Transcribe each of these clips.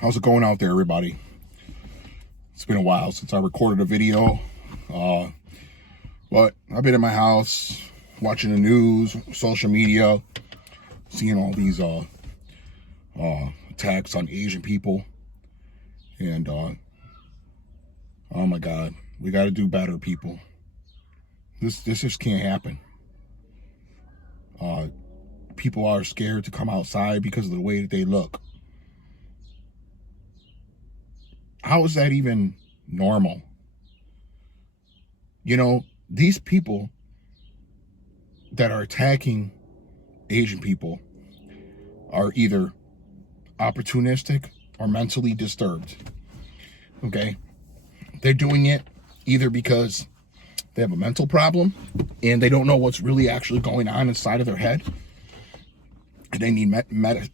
How's it going out there, everybody? It's been a while since I recorded a video. But I've been in my house, watching the news, social media, seeing all these attacks on Asian people. And oh my God, we got to do better, people. This just can't happen. People are scared to come outside because of the way that they look. How is that even normal? You know, these people that are attacking Asian people are either opportunistic or mentally disturbed. Okay? They're doing it either because they have a mental problem and they don't know what's really actually going on inside of their head, and they need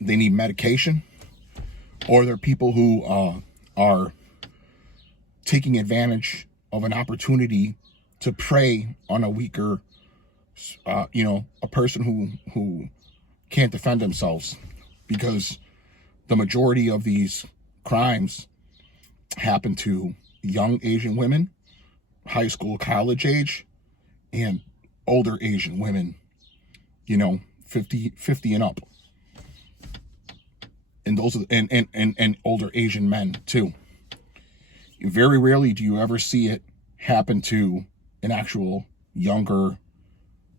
they need medication, or they're people who are taking advantage of an opportunity to prey on a weaker, a person who can't defend themselves, because the majority of these crimes happen to young Asian women, high school, college age, and older Asian women, 50 and up. And those are, and older Asian men too. Very rarely do you ever see it happen to an actual younger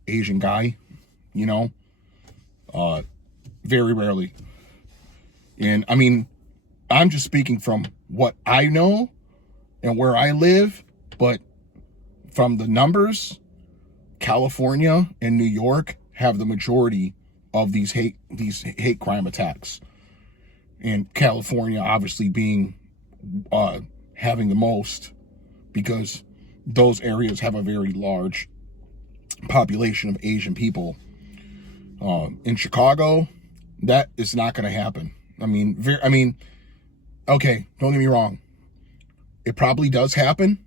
Asian guy, very rarely. And I mean, I'm just speaking from what I know and where I live, but from the numbers, California and New York have the majority of these hate crime attacks. And California obviously being having the most, because those areas have a very large population of Asian people. In Chicago, that is not going to happen. Okay, don't get me wrong. It probably does happen,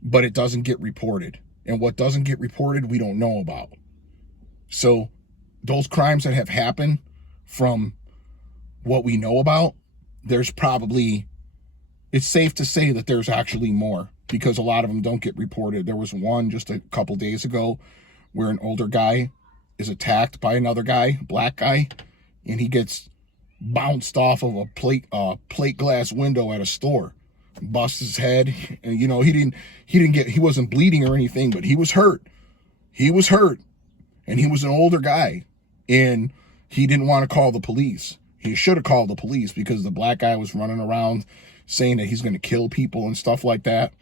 but it doesn't get reported. And what doesn't get reported, we don't know about. So those crimes that have happened, from what we know about, it's safe to say that there's actually more, because a lot of them don't get reported. There was one just a couple days ago where an older guy is attacked by another guy, black guy, and he gets bounced off of a plate glass window at a store, busts his head, and he wasn't bleeding or anything, but he was hurt, and he was an older guy, and he didn't want to call the police. He should have called the police, because the black guy was running around saying that he's going to kill people and stuff like that.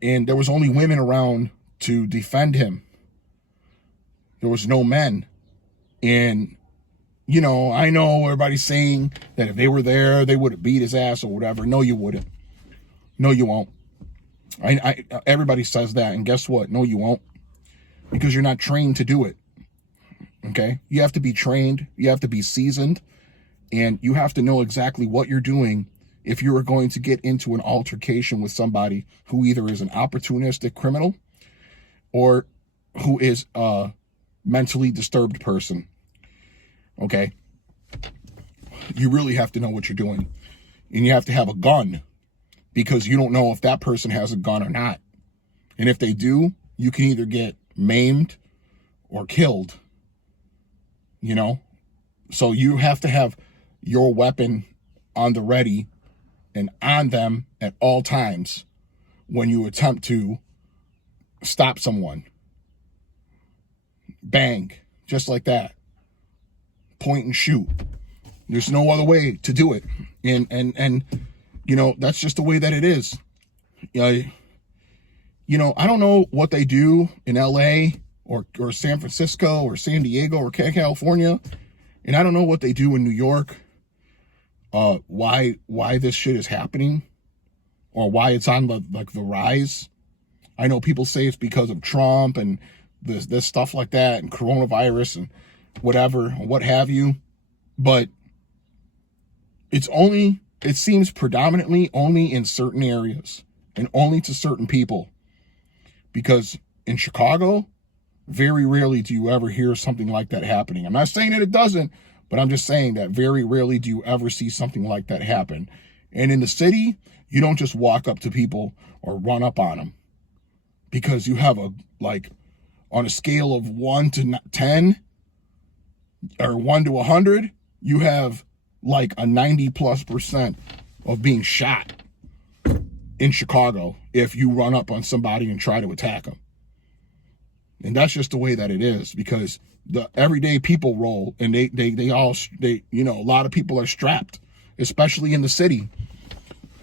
And there was only women around to defend him. There was no men. And, I know everybody's saying that if they were there, they would have beat his ass or whatever. No, you wouldn't. No, you won't. Everybody says that, and guess what? No, you won't. Because you're not trained to do it. Okay? You have to be trained. You have to be seasoned. And you have to know exactly what you're doing if you are going to get into an altercation with somebody who either is an opportunistic criminal or who is a mentally disturbed person. Okay? You really have to know what you're doing. And you have to have a gun, because you don't know if that person has a gun or not. And if they do, you can either get maimed or killed. So you have to have your weapon on the ready and on them at all times when you attempt to stop someone. Bang, just like that. Point and shoot. There's no other way to do it. And that's just the way that it is. I don't know what they do in LA or San Francisco or San Diego or California, and I don't know what they do in New York. Why this shit is happening, or why it's on the rise. I know people say it's because of Trump and this stuff like that, and coronavirus and whatever, what have you. But it seems predominantly only in certain areas and only to certain people. Because in Chicago, very rarely do you ever hear something like that happening. I'm not saying that it doesn't, But I'm just saying that very rarely do you ever see something like that happen. And in the city, you don't just walk up to people or run up on them, because you have on a scale of 1 to 10 or 1 to 100, you have like a 90+% of being shot in Chicago if you run up on somebody and try to attack them. And that's just the way that it is, because the everyday people roll, and they a lot of people are strapped, especially in the city,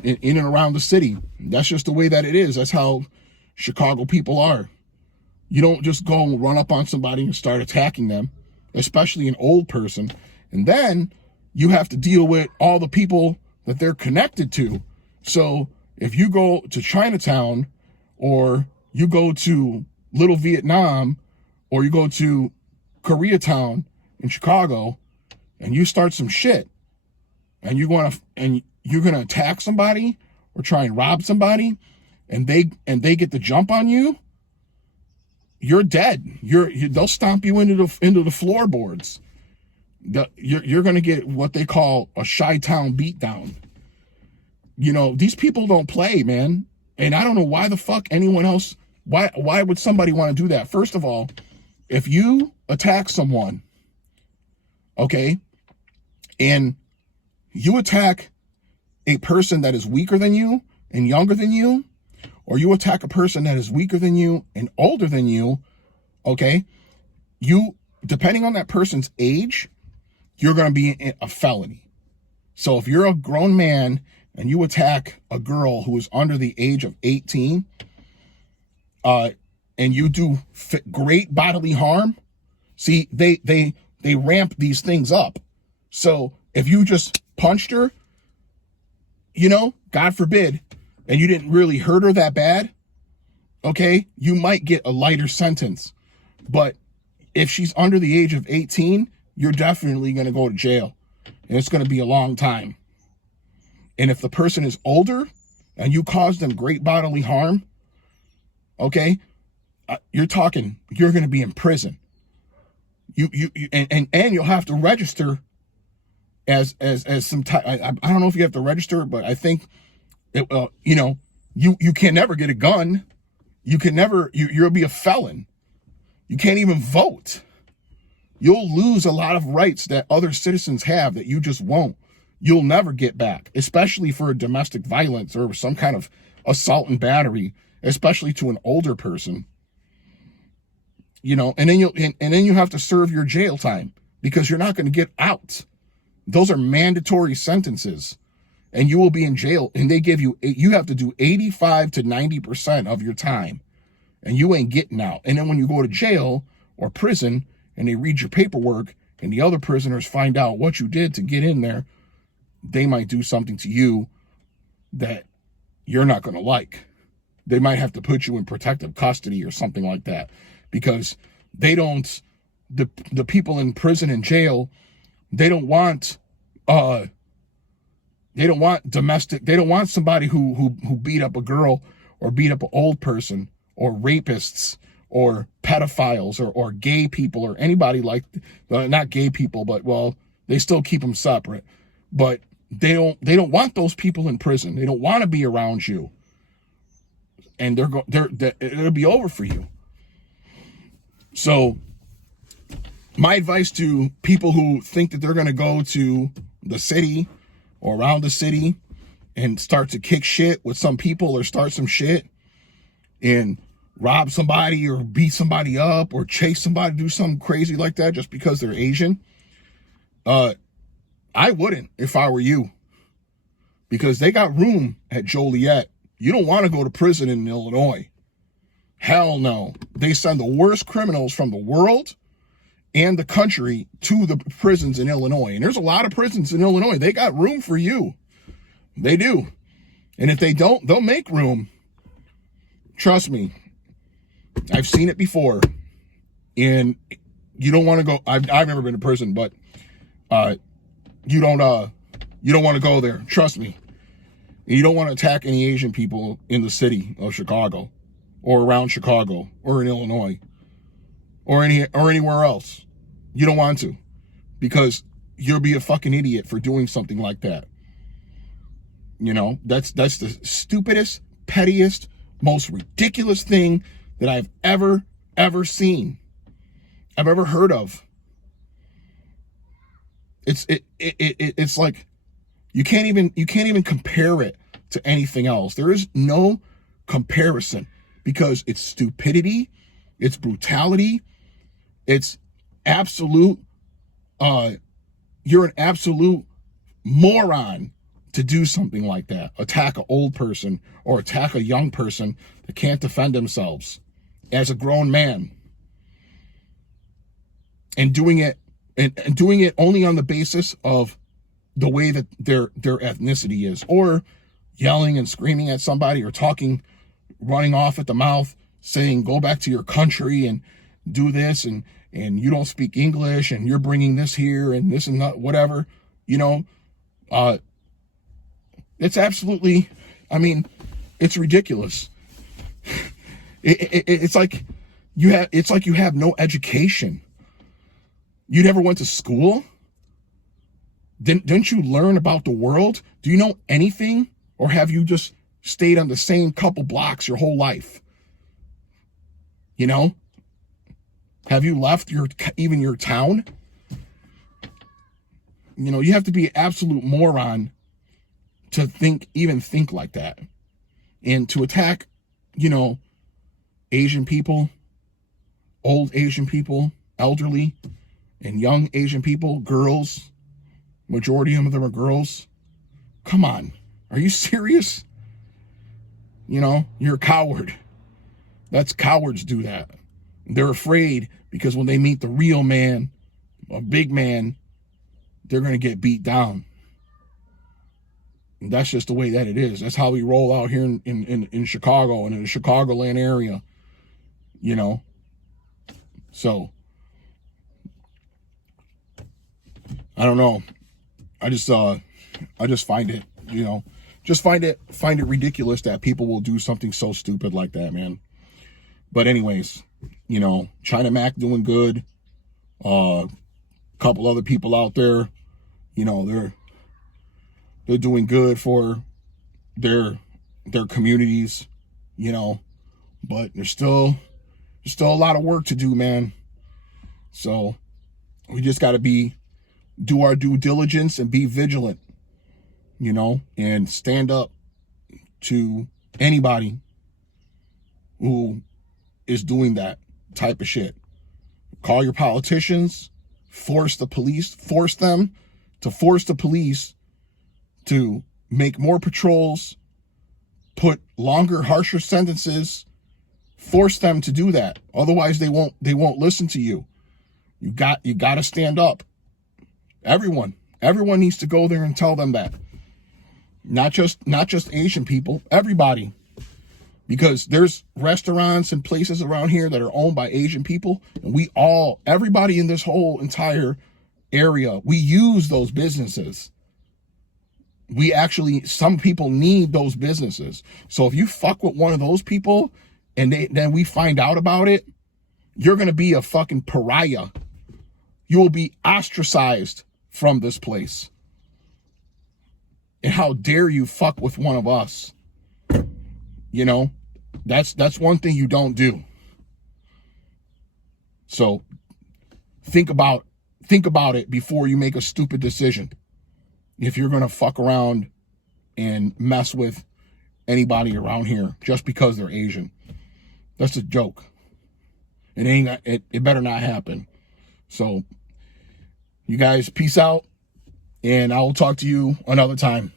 in and around the city. That's just the way that it is. That's how Chicago people are. You don't just go and run up on somebody and start attacking them, especially an old person. And then you have to deal with all the people that they're connected to. So if you go to Chinatown, or you go to Little Vietnam, or you go to Koreatown in Chicago, and you start some shit, and you're gonna attack somebody or try and rob somebody, and they get the jump on you, you're dead. They'll stomp you into the floorboards. You're gonna get what they call a Chi-Town beatdown. These people don't play, man. And I don't know why the fuck anyone else, why would somebody want to do that? First of all, if you attack someone, okay, and you attack a person that is weaker than you and younger than you, or you attack a person that is weaker than you and older than you, okay, depending on that person's age, you're going to be a felony. So if you're a grown man and you attack a girl who is under the age of 18, and you do great bodily harm, see, they ramp these things up. So if you just punched her, God forbid, and you didn't really hurt her that bad, okay, you might get a lighter sentence. But if she's under the age of 18, you're definitely going to go to jail, and it's going to be a long time. And if the person is older and you cause them great bodily harm, okay, you're going to be in prison. And you'll have to register as some type. I don't know if you have to register, but I think you can never get a gun. You can never. You'll be a felon. You can't even vote. You'll lose a lot of rights that other citizens have that you just won't. You'll never get back, especially for domestic violence or some kind of assault and battery, especially to an older person. And then you have to serve your jail time, because you're not going to get out. Those are mandatory sentences, and you will be in jail. And you have to do 85 to 90% of your time, and you ain't getting out. And then when you go to jail or prison and they read your paperwork and the other prisoners find out what you did to get in there, they might do something to you that you're not going to like. They might have to put you in protective custody or something like that, because the people in prison and jail, they don't want domestic, they don't want somebody who beat up a girl or beat up an old person, or rapists or pedophiles or gay people or anybody not gay people, but well, they still keep them separate. But they don't want those people in prison. They don't want to be around you, and it'll be over for you. So my advice to people who think that they're going to go to the city or around the city and start to kick shit with some people, or start some shit and rob somebody or beat somebody up or chase somebody, do something crazy like that just because they're Asian, I wouldn't if I were you, because they got room at Joliet. You don't want to go to prison in Illinois. Hell no. They send the worst criminals from the world and the country to the prisons in Illinois. And there's a lot of prisons in Illinois. They got room for you. They do. And if they don't, they'll make room. Trust me. I've seen it before. And you don't want to go. I've never been to prison, but you don't want to go there. Trust me. And you don't want to attack any Asian people in the city of Chicago, or around Chicago, or in Illinois, or anywhere else. You don't want to, because you'll be a fucking idiot for doing something like that. You know, that's the stupidest, pettiest, most ridiculous thing that I've ever seen. I've ever heard of. It's like you can't even compare it to anything else. There is no comparison because it's stupidity, it's brutality, it's absolute. You're an absolute moron to do something like that. Attack an old person or attack a young person that can't defend themselves as a grown man. And doing it only on the basis of the way that their ethnicity is, or yelling and screaming at somebody, or talking, running off at the mouth, saying, go back to your country and do this, and you don't speak English, and you're bringing this here and this and that, whatever, you know. It's absolutely, I mean, it's ridiculous. It's like you have no education. You never went to school? Didn't you learn about the world? Do you know anything? Or have you just stayed on the same couple blocks your whole life? You know? Have you left even your town? You know, you have to be an absolute moron to even think like that. And to attack, you know, Asian people, old Asian people, elderly, and young Asian people, girls, majority of them are girls. Come on, are you serious? You know, you're a coward. That's cowards do that. They're afraid because when they meet the real man, a big man, they're going to get beat down. And that's just the way that it is. That's how we roll out here in Chicago and in the Chicagoland area, you know. So I don't know. I just find it, you know, find it ridiculous that people will do something so stupid like that, man. But anyways, you know, China Mac doing good. Couple other people out there, you know, they're doing good for their communities, you know, but there's still a lot of work to do, man. So we just got to do our due diligence and be vigilant, you know, and stand up to anybody who is doing that type of shit. Call your politicians, force the police to make more patrols, put longer, harsher sentences, force them to do that. Otherwise they won't listen to you. You got to stand up. Everyone needs to go there and tell them that. Not just Asian people, everybody. Because there's restaurants and places around here that are owned by Asian people, and everybody in this whole entire area, we use those businesses. Some people need those businesses. So if you fuck with one of those people and then we find out about it, you're going to be a fucking pariah. You will be ostracized from this place. And how dare you fuck with one of us? You know, that's one thing you don't do. So think about it before you make a stupid decision. If you're going to fuck around and mess with anybody around here just because they're Asian. That's a joke. It better not happen. So you guys, peace out, and I will talk to you another time.